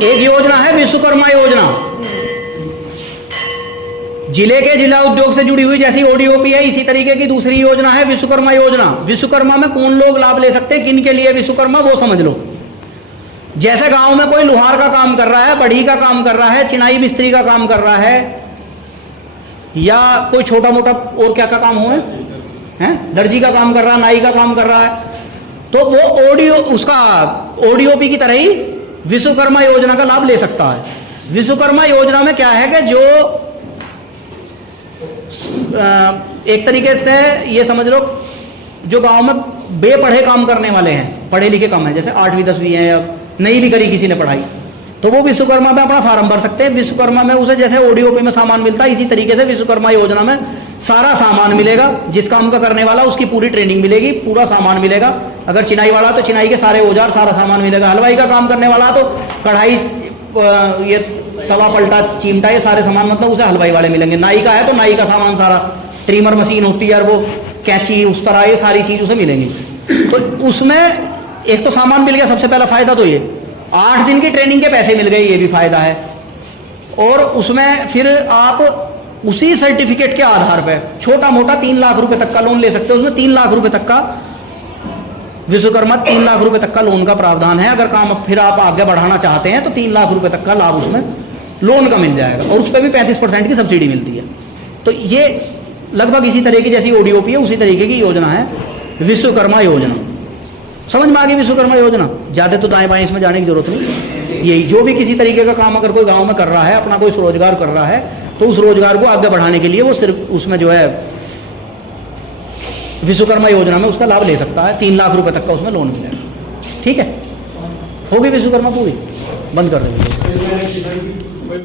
एक योजना है विश्वकर्मा योजना, जिले के जिला उद्योग से जुड़ी हुई जैसी ओडीओपी है, इसी तरीके की दूसरी योजना है विश्वकर्मा योजना। विश्वकर्मा में कौन लोग लाभ ले सकते हैं, किन के लिए विश्वकर्मा, वो समझ लो। जैसे गांव में कोई लोहार का काम कर रहा है, बढ़ी का काम कर रहा है, चिनाई मिस्त्री का काम कर रहा है, या कोई छोटा मोटा और क्या का काम हो है, दर्जी का काम कर रहा है, नाई का काम कर रहा है, तो वो उसका ओडीओपी की तरह ही विश्वकर्मा योजना का लाभ ले सकता है। विश्वकर्मा योजना में क्या है कि जो एक तरीके से ये समझ लो, जो गांव में बेपढ़े काम करने वाले हैं, पढ़े लिखे कम है, जैसे 8वीं 10वीं है या नहीं भी करी किसी ने पढ़ाई, तो वो विश्वकर्मा में अपना फार्म भर सकते हैं। विश्वकर्मा में उसे जैसे ओडीओपी में सामान मिलता है, इसी तरीके से विश्वकर्मा योजना में सारा सामान मिलेगा। जिस काम का करने वाला उसकी पूरी ट्रेनिंग मिलेगी, पूरा सामान मिलेगा। अगर चिनाई वाला तो चिनाई के सारे औजार, सारा सामान मिलेगा। हलवाई का काम करने वाला तो कढ़ाई, ये तवा, पलटा, चिमटा, ये सारे सामान मतलब उसे हलवाई वाले मिलेंगे। नाई का है तो नाई का सामान सारा, ट्रिमर मशीन होती है और वो कैंची, उस तरह ये सारी चीज उसे मिलेंगी। तो उसमें एक तो सामान मिल गया, सबसे पहला फायदा तो ये। 8 दिन की ट्रेनिंग के पैसे मिल गए, ये भी फायदा है। और उसमें फिर आप उसी सर्टिफिकेट के आधार पर छोटा मोटा 3 लाख रुपए तक का लोन ले सकते हो। उसमें 3 लाख रुपए तक का विश्वकर्मा 3 लाख रुपए तक का लोन का प्रावधान है। अगर काम फिर आप आगे बढ़ाना चाहते हैं तो 3 लाख रुपए तक का लाभ उसमें लोन का मिल जाएगा, और उस पर भी 35% की सब्सिडी मिलती है। तो ये लगभग इसी तरह की जैसी ओडीओपी है, उसी तरीके की योजना है विश्वकर्मा योजना। समझ में आ गई विश्वकर्मा योजना? ज्यादा तो दाएं बाएं इसमें जाने की जरूरत नहीं। यही जो भी किसी तरीके का काम अगर कोई गांव में कर रहा है, अपना कोई रोजगार कर रहा है, तो उस रोजगार को आगे बढ़ाने के लिए वो सिर्फ उसमें जो है विश्वकर्मा योजना में उसका लाभ ले सकता है। 3 लाख रुपए तक का उसमें लोन मिलेगा। ठीक है, होगी विश्वकर्मा पूरी? बंद कर देंगे।